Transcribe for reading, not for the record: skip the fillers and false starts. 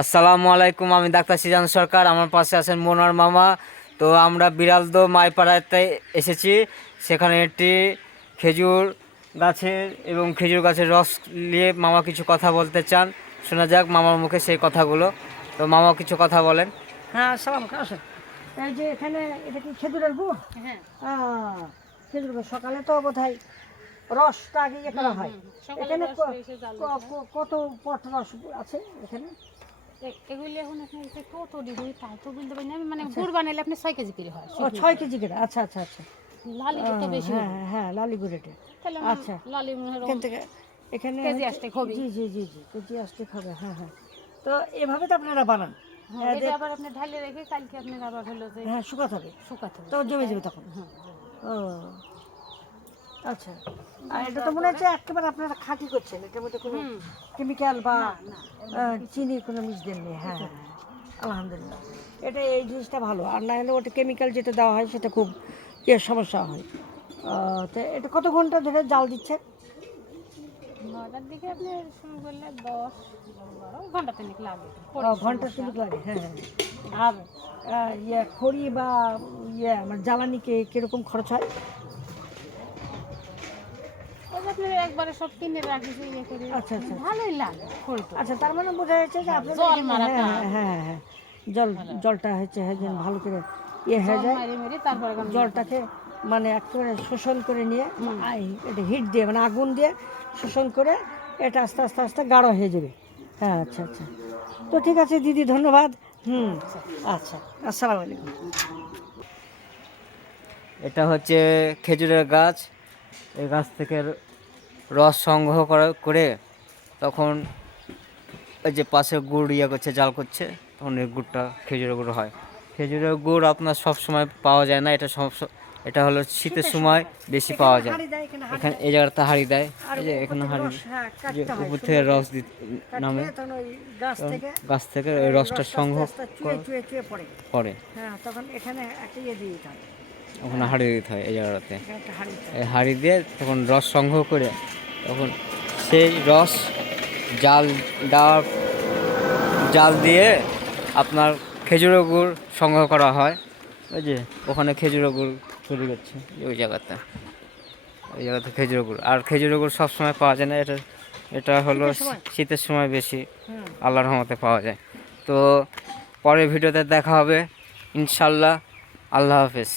আসসালামু আলাইকুম, আমি ডাক্তার সিজান সরকার। আমার পাশে আছেন মোনার মামা। তো আমরা বিড়ালদো মাইপাড়াতে এসেছি। সেখানে একটি খেজুর গাছের এবং খেজুর গাছের রস নিয়ে মামা কিছু কথা বলতে চান। শোনা যাক মামার মুখে সেই কথাগুলো। তো মামা কিছু কথা বলেন। হ্যাঁ, সালাম আসেন। এই যে এখানে এটা কি খেজুরের গুড়? হ্যাঁ, খেজুর গুড় সকালে তো বোধহয় রসটা আগে ইয়ে করা হয়। সকালে এখানে রস এসে জাল দিতে হয়। কত পট রস আছে এখানে? এগুলি এখন আপনার যে কত ডিগ্রি তাই তো বলতে পারি না আমি, মানে গুড় বানাইলে আপনি 6 কেজি করে হয়। ও 6 কেজি করে, আচ্ছা আচ্ছা আচ্ছা। লালি তো বেশি হ্যাঁ হবে। হ্যাঁ, লালি গুড় এটা। তাহলে আচ্ছা, লালি মনে হয় এখান থেকে এখানে কেজি আসতে হবে। জি জি জি জি, কেজি আসতে হবে। হ্যাঁ হ্যাঁ, তো এভাবে তো আপনারা বানান? হ্যাঁ, এটা আবার আপনি ঢালে রেখে কালকে আপনি আবার হলো যে হ্যাঁ, শুকাতে হবে, শুকাতে হবে। তো জমে যাবে তখন। হ্যাঁ, ও আচ্ছা। আর এটা তো মনে হচ্ছে একেবারে আপনারা খাঁটি করছেন, এটার মধ্যে কোনো কেমিক্যাল বা চিনি কোনো মিশ দেননি। হ্যাঁ হ্যাঁ, আলহামদুলিল্লাহ, এটা এই জিনিসটা ভালো। আর না হলে ওটা কেমিক্যাল যেটা দেওয়া হয় সেটা খুব সমস্যা হয়। তো এটা কত ঘন্টা ধরে জাল দিচ্ছে? 9টার দিকে আপনি শুরু করলে 10-12 ঘন্টা তিনেক লাগে। ঘন্টা তিনেক লাগে। হ্যাঁ হ্যাঁ। আর খড়ি বা আমার জ্বালানিকে কিরকম খরচ হয়? ওই যে আপনি একবারে সব কিনে রাখিছে ইয়ে করে। আচ্ছা আচ্ছা ভালোই লাগে খড়ি তো। আচ্ছা, তার মানে বোঝা যাচ্ছে যে আপনাদের জল এখানে- মারা হ্যাঁ হ্যাঁ হ্যাঁ হ্যাঁ, জলটা হচ্ছে হ্যাঁ যেন ভালো করে হয়ে জল যায়। মারি মারি তারপরে জলটাকে মানে একেবারে শোষণ করে নিয়ে এটা হিট দিয়ে মানে আগুন দিয়ে শোষণ করে এটা আস্তে আস্তে আস্তে গাঢ় হয়ে যাবে। হ্যাঁ আচ্ছা আচ্ছা, তো ঠিক আছে দিদি, ধন্যবাদ। আচ্ছা, আসসালামু আলাইকুম। এটা হচ্ছে খেজুরের গাছ। এই গাছ থেকে রস সংগ্রহ করে তখন ওই যে পাশে গুড় করছে, জাল করছে, তখন এই গুড়টা খেজুরের গুড় হয়। খেজুরের গুড় আপনার সব সময় পাওয়া যায় না, এটা হলো শীতের সময় বেশি পাওয়া যায়। এখানে এই জায়গাতে হাঁড়ি দেয়, এই যে এখানে হাঁড়ি, যে উপর থেকে রস নামে গাছ থেকে ওই রসটা সংগ্রহ পরে তখন এখানে একটা দিয়ে দিতে হবে, ওখানে হাঁড়ি দিতে হয় এই জায়গাতে। একটা হাঁড়ি। এই হাঁড়ি দিয়ে তখন রস সংগ্রহ করে তখন সেই রস জাল দেওয়ার জাল দিয়ে আপনার খেজুরের গুড় সংগ্রহ করা হয়। ওই যে ওখানে খেজুরের গুড় তৈরি করছে ওই জায়গাতে, খেজুরের গুড়। আর খেজুরের গুড় সবসময় পাওয়া যায় না, এটা হলো শীতের সময় বেশি আল্লাহর রহমতে পাওয়া যায়। তো পরের ভিডিওতে দেখা হবে ইনশাল্লাহ। আল্লাহ হাফেজ।